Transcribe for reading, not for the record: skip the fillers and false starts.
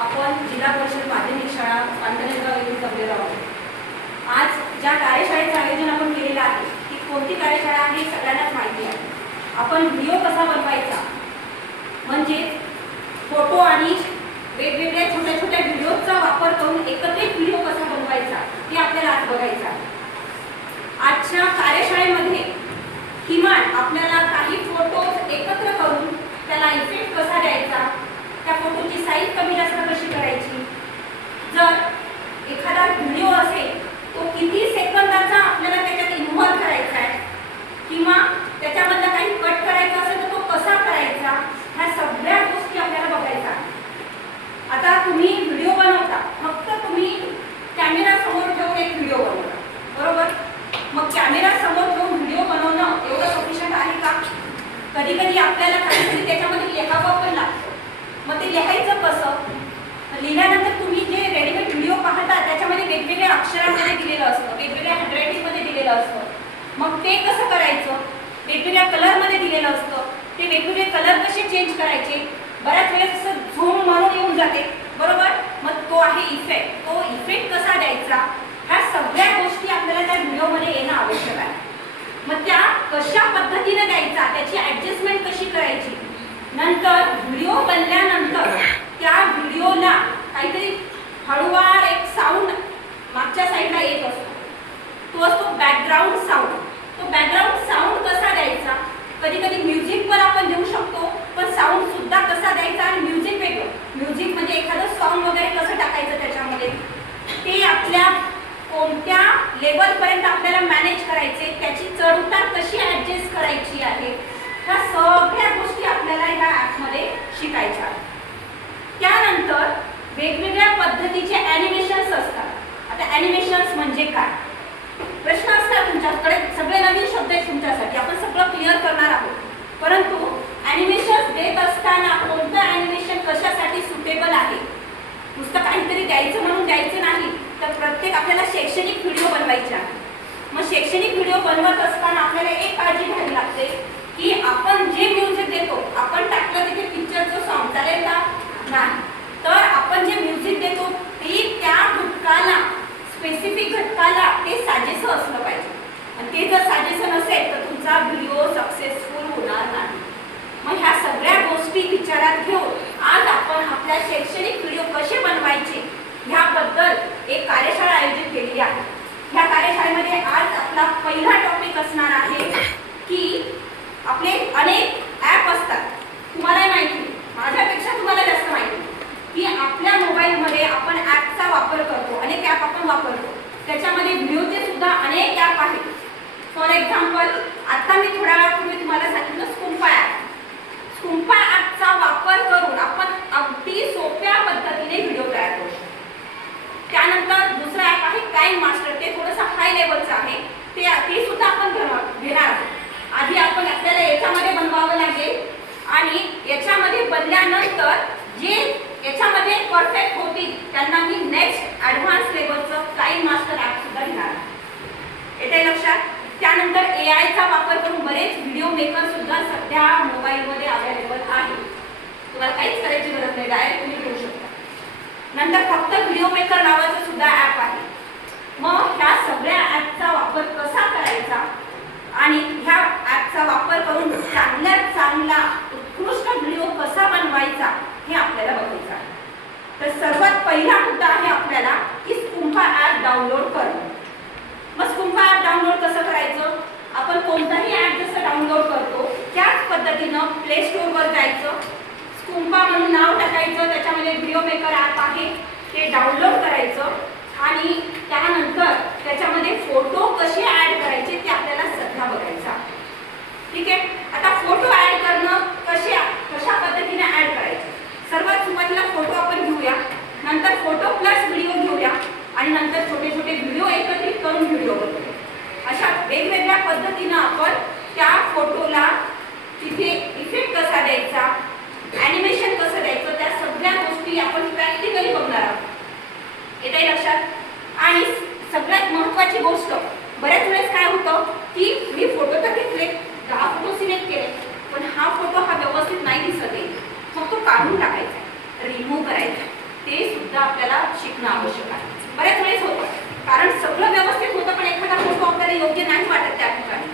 आपण जिल्हा परिषद माध्यमिक शाळा पांढरगाव येथे जमलेलो आहोत. आज ज्या कार्यशाळेचं आयोजन आपण केलेलं आहे ती कोणती कार्यशाळा आहे सगळ्यांनाच माहिती आहे. आपण व्हिडिओ कसा बनवायचा म्हणजे फोटो आणि वेगवेगळ्या छोट्या छोट्या व्हिडिओचा वापर करून एकत्रित व्हिडिओ कसा बनवायचा हे आपल्याला आज बघायचं आहे. आजच्या कार्यशाळेमध्ये किमान आपल्याला काही फोटोज एकत्र करून त्याला इफेक्ट कसा द्यायचा, त्या फोटोची साईज कमी जास्त कशी करायची, जर एखादा व्हिडिओ असेल तो किती सेकंदाचा आपल्याला त्याच्यात इन्व्हॉल्व करायचा आहे किंवा त्याच्यामधला काही कट करायचा असेल तर तो कसा करायचा, ह्या सगळ्या गोष्टी आपल्याला बघायच्या. आता तुम्ही व्हिडिओ बनवता, फक्त तुम्ही कॅमेरा समोर ठेवून एक व्हिडिओ बनवता, बरोबर? मग कॅमेरा समोर ठेवून व्हिडिओ बनवणं एवढं सफिशियंट आहे का? कधी कधी आपल्याला काहीतरी त्याच्यामध्ये लिहावं पण लागतं. मग ते लिहायचं कसं? लिहिल्यानंतर तुम्ही जे रेडीमेड व्हिडिओ पाहता त्याच्यामध्ये वेगवेगळ्या अक्षरांमध्ये दिलेलं असतं, वेगवेगळ्या हँडरायटिंगमध्ये दिलेलं असतं. मग ते कसं करायचं? वेगवेगळ्या कलरमध्ये दिलेलं असतं. ते वेगवेगळे कलर कसे चेंज करायचे? बऱ्याच वेळेस असं झूम म्हणून येऊन जाते, बरोबर? मग तो आहे इफेक्ट. तो इफेक्ट कसा द्यायचा, ह्या सगळ्या गोष्टी आपल्याला त्या व्हिडिओमध्ये येणं आवश्यक आहे. मग त्या कशा पद्धतीने द्यायचा, त्याची ॲडजस्टमेंट कशी करायची, नंतर व्हिडिओ बनल्यानंतर त्या व्हिडिओला काहीतरी हळूवार एक साऊंड मागच्या साईडला येत असतो, तो असतो बॅकग्राऊंड साऊंड. तो बॅकग्राऊंड साऊंड कसा द्यायचा? कधी कधी म्युझिक पण आपण देऊ शकतो, पण साऊंड सुद्धा कसा द्यायचा आणि म्युझिक वेगळं. म्युझिक म्हणजे एखादं सॉन्ग वगैरे कसं टाकायचं त्याच्यामध्ये, ते आपल्या कोणत्या लेवलपर्यंत आपल्याला मॅनेज करायचे, त्याची चढउतार कशी ॲडजस्ट करायची आहे, ह्या सगळ्या गोष्टी आपल्याला ह्या ॲपमध्ये शिकायच्या आहेत. त्यानंतर वेगवेगळ्या पद्धतीचे ॲनिमेशन्स असतात. आता ॲनिमेशन्स म्हणजे काय? प्रश्न असतात तुमच्याकडे, सगळे नवीन शब्द आहेत तुमच्यासाठी, आपण सगळं क्लिअर करणार आहोत. परंतु ॲनिमेशन्स देत असताना कोणतं ॲनिमेशन कशासाठी सुटेबल आहे, नुसतं काहीतरी द्यायचं म्हणून द्यायचं नाही, तर प्रत्येक आपल्याला शैक्षणिक व्हिडिओ बनवायचे आहे. मग शैक्षणिक व्हिडिओ बनवत असताना आपल्याला एक काळजी घ्यावी लागते की आपण जे म्युझिक देतो, आपण टाकलं तिथे पिक्चरचं सॉन्ग चालेल का? नाही. तर आपण जे म्युझिक देतो ते त्या घटकाला, स्पेसिफिक घटकाला ते साजेसं असलं पाहिजे. आणि ते जर साजेसं नसेल तर तुमचा व्हिडिओ सक्सेसफुल होणार नाही. मग ह्या सगळ्या गोष्टी विचारात घेऊन आज आपण आपल्या शैक्षणिक व्हिडिओ कसे बनवायचे ह्याबद्दल एक कार्यशाळा आयोजित केलेली आहे. ह्या कार्यशाळेमध्ये आज आपला पहिला टॉपिक असणार आहे की आपले अनेक ॲप असतात. तुम्हाला माहिती, माझ्यापेक्षा तुम्हाला जास्त माहिती की आपल्या मोबाईलमध्ये आपण ॲपचा वापर करतो, अनेक ॲप आपण वापरतो. त्याच्यामध्ये व्हिडिओचे सुद्धा अनेक ॲप आहेत. फॉर एक्झाम्पल, आता मी थोड्या वेळापूर्वी तुम्हाला सांगितलं स्कुम्पा ॲप. स्कुम्पा ॲपचा वापर करून आपण अगदी सोप्या पद्धतीने व्हिडिओ तयार करू शकतो. त्यानंतर दुसरा ॲप आहे काइन मास्टर. ते थोडंसं हाय लेवलचं आहे, ते सुद्धा आपण घेणार आहोत. आधी आपल्याला याच्यामध्ये बनवावं लागेल आणि याच्यामध्ये बनल्यानंतर जे याच्यामध्ये परफेक्ट होतील त्यांना मी नेक्स्ट ॲडव्हान्स लेवलचं काइन मास्टर ॲप सुद्धा घेणार आहे. येते लक्षात? त्यानंतर AI चा वापर करून बरेच व्हिडिओ मेकर सुद्धा सध्या मोबाईलमध्ये अवेलेबल आहे. तुम्हाला काहीच करायची गरज नाही, डायरेक्ट तुम्ही घेऊ शकता. नंतर फक्त व्हिडिओ मेकर नावाचं सुद्धा ॲप आहे. मग ह्या सगळ्या ॲपचा वापर कसा करायचा आणि ह्या ॲपचा वापर करून चांगल्यात चांगला उत्कृष्ट व्हिडिओ कसा बनवायचा हे आपल्याला बघायचं आहे. तर सर्वात पहिला मुद्दा आहे आपल्याला की स्कुम्पा ॲप डाउनलोड करणं. मग स्कुम्पा ॲप डाउनलोड कसं करायचं? आपण कोणताही ॲप जसं डाउनलोड करतो त्याच पद्धतीनं प्ले स्टोअरवर जायचं, स्कुम्पा म्हणून नाव टाकायचं, त्याच्यामध्ये व्हिडिओ मेकर ॲप आहे ते डाउनलोड करायचं आणि त्यानंतर त्याच्यामध्ये फोटो कसे ॲड करायचे ते आपल्याला सध्या बघायचं. ठीक आहे? आता फोटो ॲड करणं कशा पद्धतीने ॲड करायचे? सर्वात सुरुवातीला फोटो आपण घेऊया, नंतर फोटो प्लस व्हिडिओ घेऊया आणि नंतर छोटे छोटे व्हिडिओ एकत्रित करून व्हिडिओ बनवूया. अशा वेगवेगळ्या पद्धतीनं आपण त्या फोटोला तिथे इफेक्ट कसा द्यायचा, ॲनिमेशन कसं द्यायचं, त्या सगळ्या गोष्टी आपण प्रॅक्टिकली बघणार आहोत. येते लक्षात? आणि सगळ्यात महत्त्वाची गोष्ट, बऱ्याच वेळेस काय होतं की मी फोटो तर घेतले, 10 फोटो सिलेक्ट केले, पण हा फोटो हा व्यवस्थित नाही दिसत आहे, मग तो काढून टाकायचा, रिमूव्ह करायचा. ते सुद्धा आपल्याला शिकणं आवश्यक आहे. बऱ्याच वेळेस होतं, कारण सगळं व्यवस्थित होतं पण एखादा फोटो आपल्याला योग्य नाही वाटत त्या ठिकाणी,